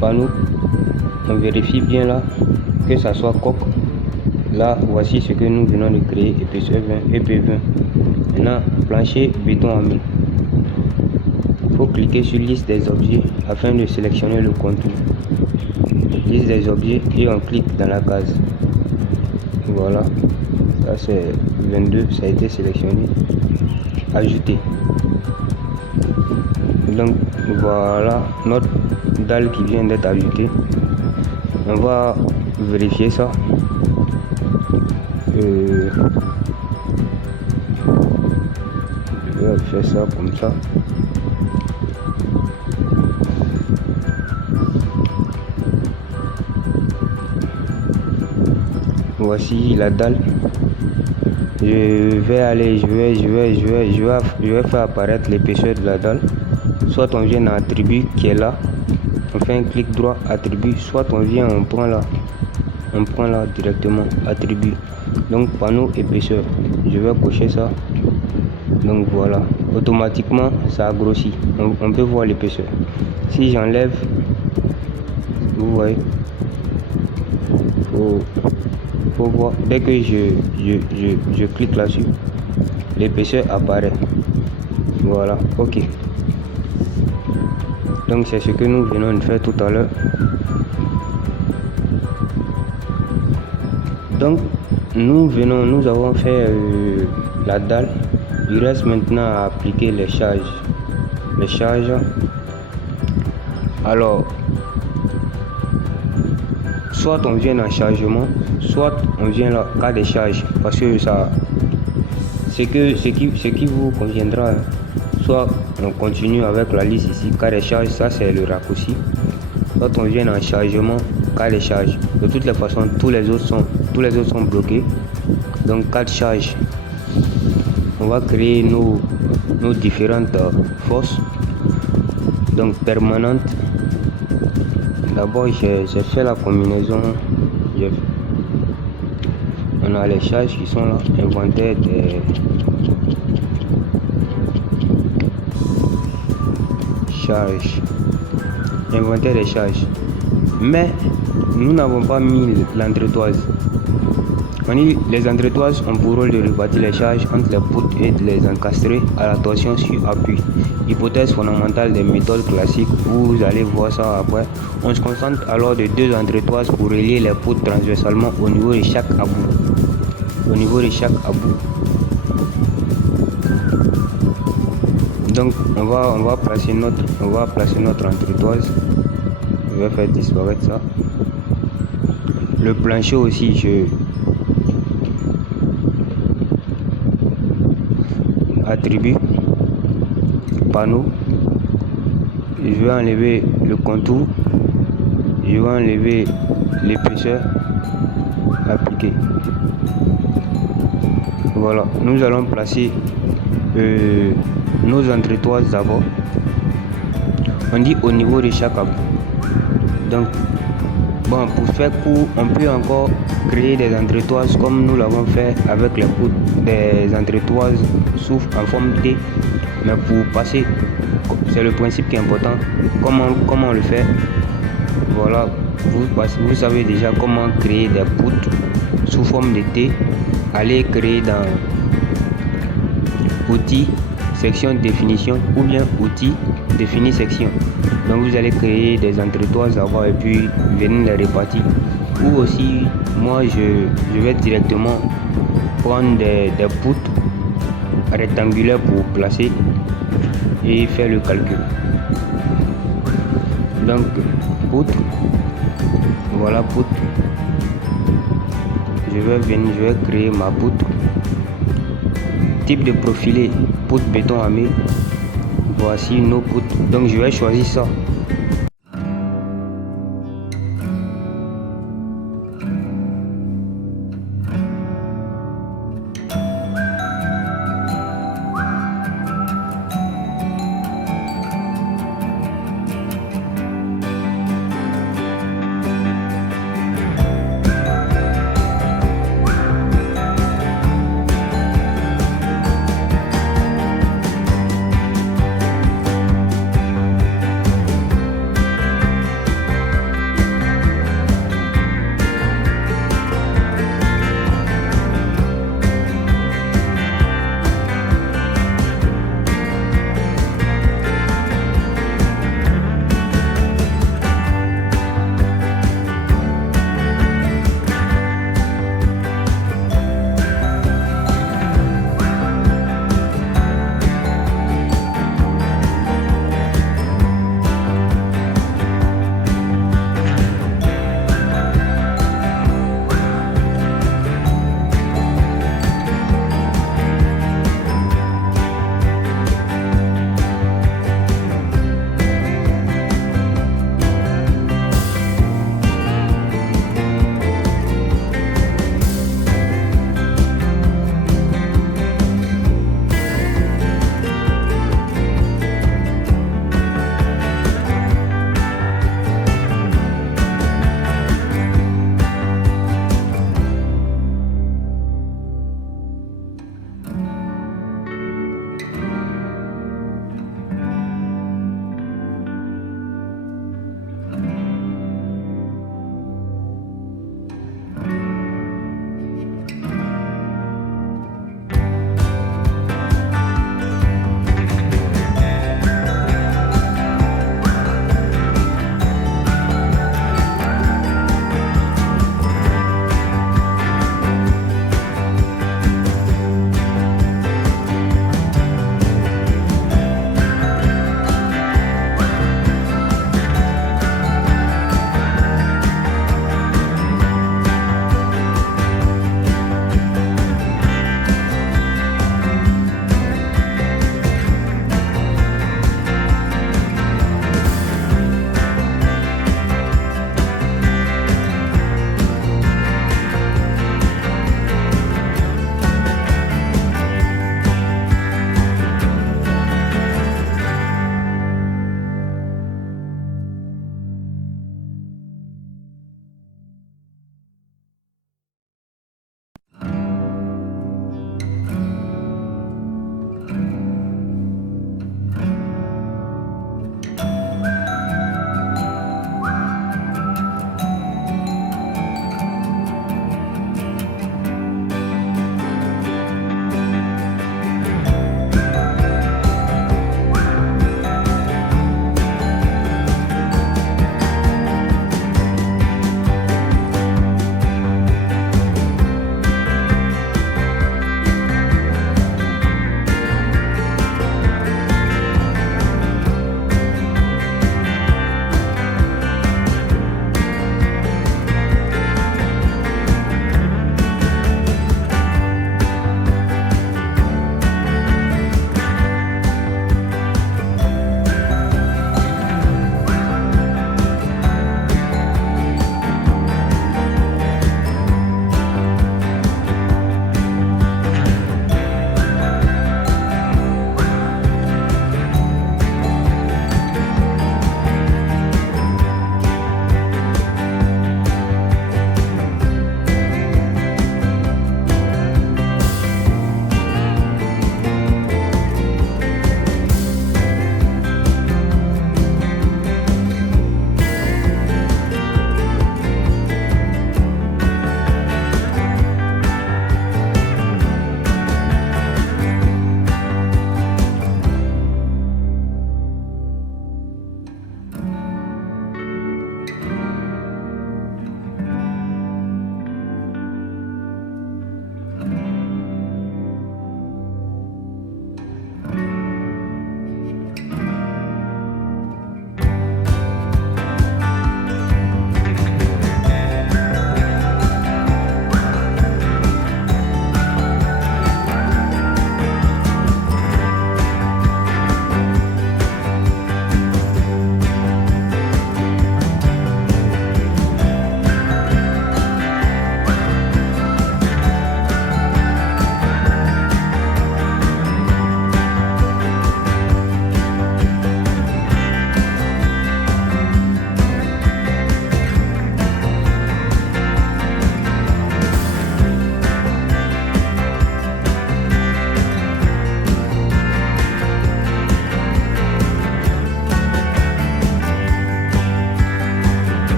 panneau, on vérifie bien là que ça soit coque. Là, voici ce que nous venons de créer, épaisseur 20, EP20. Maintenant, plancher béton armé. Il faut cliquer sur liste des objets afin de sélectionner le contour. Liste des objets et on clique dans la case. Voilà, ça c'est 22, ça a été sélectionné. Ajouter. Donc voilà notre dalle qui vient d'être ajoutée. On va vérifier ça. Je vais faire ça comme ça. Voici la dalle. Je vais faire apparaître l'épaisseur de la dalle. Soit on vient dans attribut qui est là, on fait un clic droit attribut, soit on vient, on prend là directement attribut. Donc panneau épaisseur, je vais cocher ça. Donc voilà, automatiquement ça a grossi. On peut voir l'épaisseur. Si j'enlève, vous voyez, faut voir, dès que je clique là-dessus, l'épaisseur apparaît. Voilà, ok. Donc c'est ce que nous venons de faire tout à l'heure. Donc nous avons fait la dalle. Il reste maintenant à appliquer les charges. Alors, soit on vient en chargement, soit on vient là, cas des charges, parce que ça, ce qui vous conviendra. Soit on continue avec la liste ici, cas des charges, ça c'est le raccourci. Soit on vient en chargement, cas des charges. De toutes les façons, tous les autres sont bloqués. Donc cas de charge, on va créer nos différentes forces. Donc permanente. D'abord j'ai fait la combinaison. On a les charges qui sont là, inventaire des charges, inventaire des charges, mais nous n'avons pas mis l'entretoise. On dit les entretoises ont pour rôle de répartir les charges entre les poutres et de les encastrer à la torsion sur appui. Hypothèse fondamentale des méthodes classiques, vous allez voir ça après. On se concentre alors de deux entretoises pour relier les poutres transversalement au niveau de chaque about. Donc on va placer notre entretoise. Je vais faire disparaître ça. Le plancher aussi, attribut, panneau, je vais enlever le contour, je vais enlever l'épaisseur, appliquer. Voilà, nous allons placer nos entretoises d'abord. On dit au niveau de chaque about. Donc bon, pour faire court, on peut encore créer des entretoises comme nous l'avons fait avec les poutres, des entretoises souffle en forme T. Mais pour passer, c'est le principe qui est important. Comment on le fait? Voilà, vous savez déjà comment créer des poutres sous forme de T. Allez créer dans outils, section définition, ou bien outils définir section. Donc vous allez créer des entretoises d'abord et puis venir les répartir. Ou aussi, moi je vais directement prendre des poutres rectangulaires pour placer et faire le calcul. Donc poutre, voilà poutre. Je vais créer ma poutre. Type de profilé, poutre béton armé. Voici nos poutres. Donc je vais choisir ça.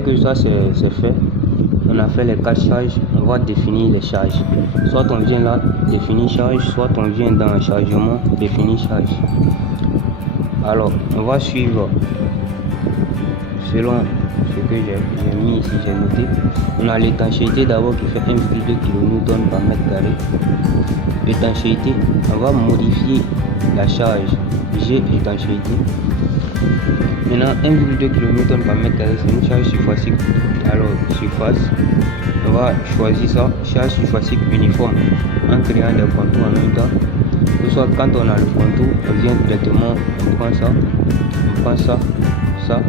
dès que ça c'est fait, on a fait les 4 charges, on va définir les charges. Soit on vient là, définir charge, soit on vient dans chargement, définir charge. Alors, on va suivre selon ce que j'ai mis ici, j'ai noté. On a l'étanchéité d'abord qui fait 1,2 kN par mètre carré. L'étanchéité, on va modifier la charge G étanchéité. Maintenant, 1,2 kN par mètre carré, c'est une charge surfacique. Alors, surface, on va choisir ça, charge surfacique uniforme, en créant des contours en même temps. Que soit quand on a le contour, on vient directement, on prend ça, ça,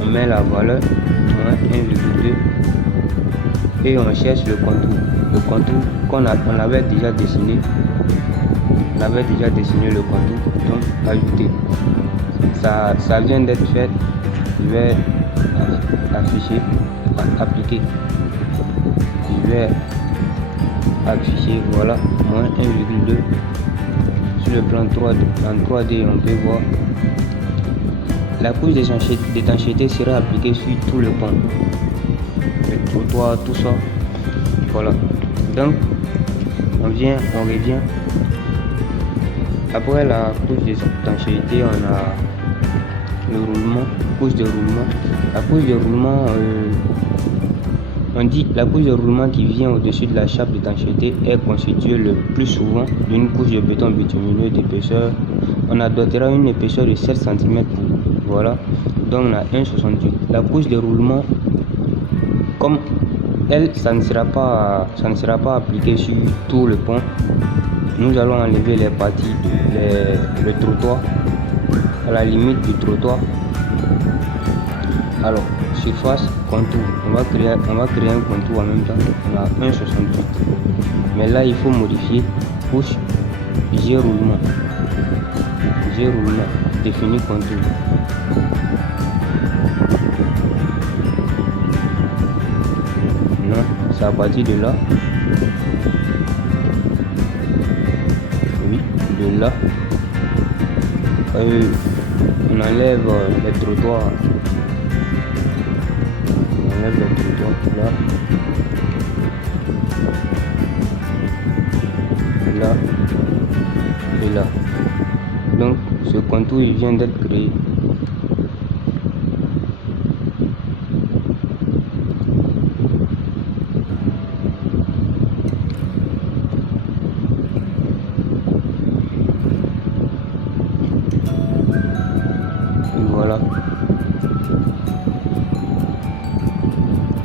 on met la valeur, 1,2 et on cherche le contour. Le contour qu'on avait déjà dessiné. On avait déjà dessiné le contour, donc ajouter. Ça vient d'être fait. Je vais afficher, appliquer. Je vais afficher, voilà, moins 1,2. Sur le plan 3D, en 3D, on peut voir la couche d'étanchéité sera appliquée sur tout le pont, le trottoir, tout ça. Voilà. Donc, on revient. Après la couche d'étanchéité, on a le roulement, couche de roulement. La couche de roulement, on dit la couche de roulement qui vient au-dessus de la chape d'étanchéité est constituée le plus souvent d'une couche de béton bitumineux d'épaisseur. On adoptera une épaisseur de 7 cm. Voilà, donc on a 1,68. La couche de roulement, comme elle, ça ne sera pas appliqué sur tout le pont. Nous allons enlever les parties, le trottoir, à la limite du trottoir. Alors, surface, contour. On va créer un contour en même temps. On a 1,68. Mais là, il faut modifier couche G roulement. Définir contour. Non, c'est à partir de là. Oui, de là. On enlève les trottoirs. Là et là. Donc ce contour il vient d'être créé. Et voilà.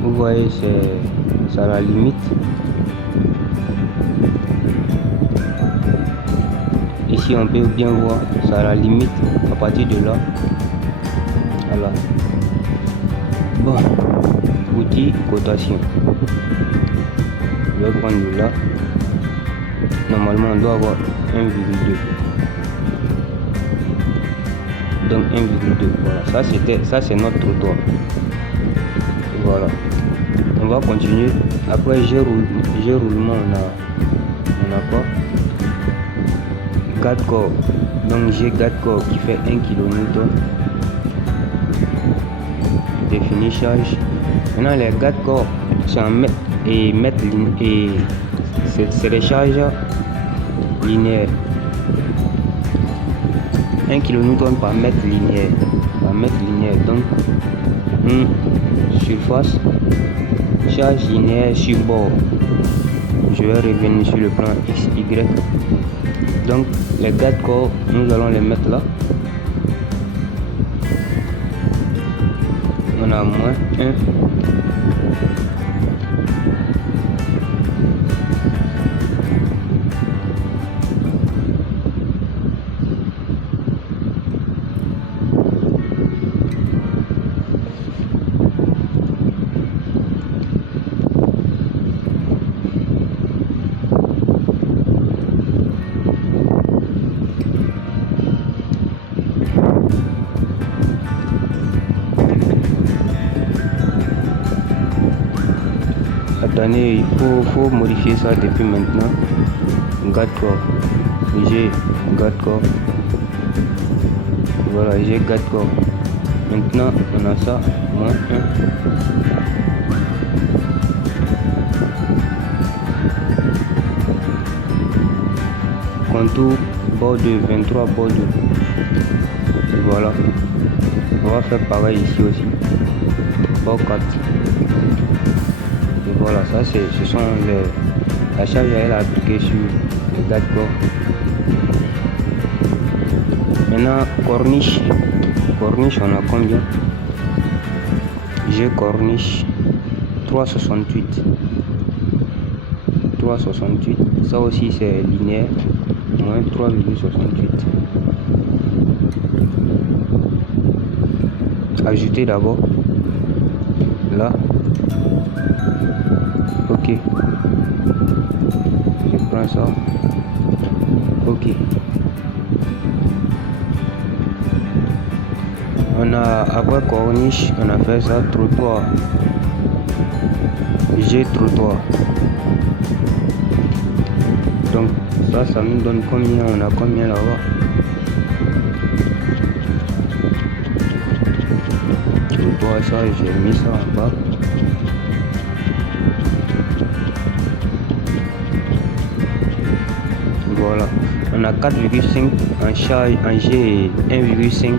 Vous voyez, c'est à la limite. Ici, on peut bien voir, c'est à la limite. À partir de là, voilà. Bon, outil cotation. Je vais prendre de là. Normalement, on doit avoir 1,2. Donc 1,2. Voilà, ça c'est notre trottoir. Voilà. On va continuer. Après G roulement, on a quoi? 4 corps. Donc j'ai 4 corps qui fait 1 kN. Définir charge. Maintenant les 4 corps c'est en mètres et c'est des charges linéaires. 1 kN par mètre linéaire. Donc surface, charge linéaire sur bord. Je vais revenir sur le plan X, Y. Donc les 4 corps, nous allons les mettre là. On a moins 1. Attendez, il faut modifier ça depuis maintenant. Garde corps. J'ai garde corps. Voilà, j'ai garde corps. Maintenant, on a ça, moins 1. Contour, bord 2, 23, bord 2. Voilà. On va faire pareil ici aussi. Bord 4. Et voilà, ça ce sont la charge à elle appliquée sur le garde-corps. Maintenant, corniche. Corniche, on a combien? J'ai corniche 3,68. 3,68. Ça aussi c'est linéaire. Moins 3,68. Ajouter d'abord. Là. Ok. Je prends ça. Ok. On a après corniche, on a fait ça, trottoir. J'ai trottoir. Donc ça nous donne combien? On a combien là-bas? Trottoir, ça j'ai mis ça en bas. Voilà. On a 4,5 en charge en G et 1,5 en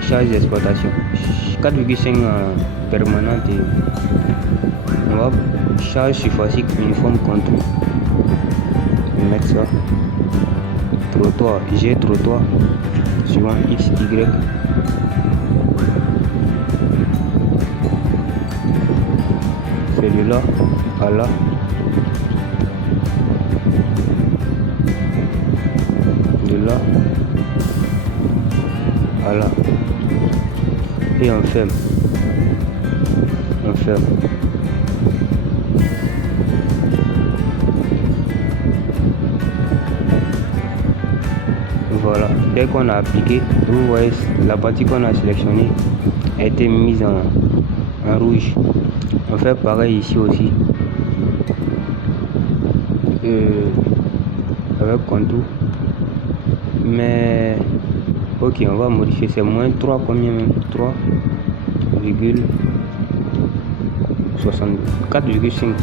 charge d'exploitation. 4,5 en permanente et on va charge surfacique uniforme contour. Mettre ça. Trottoir, G trottoir suivant X, Y. Celui-là à là. De là à là. Et on ferme. On ferme. Voilà, dès qu'on a appliqué, vous voyez la partie qu'on a sélectionnée a été mise en rouge. On fait pareil ici aussi avec contour, mais ok, on va modifier, c'est moins 3 combien même? 3,64,5.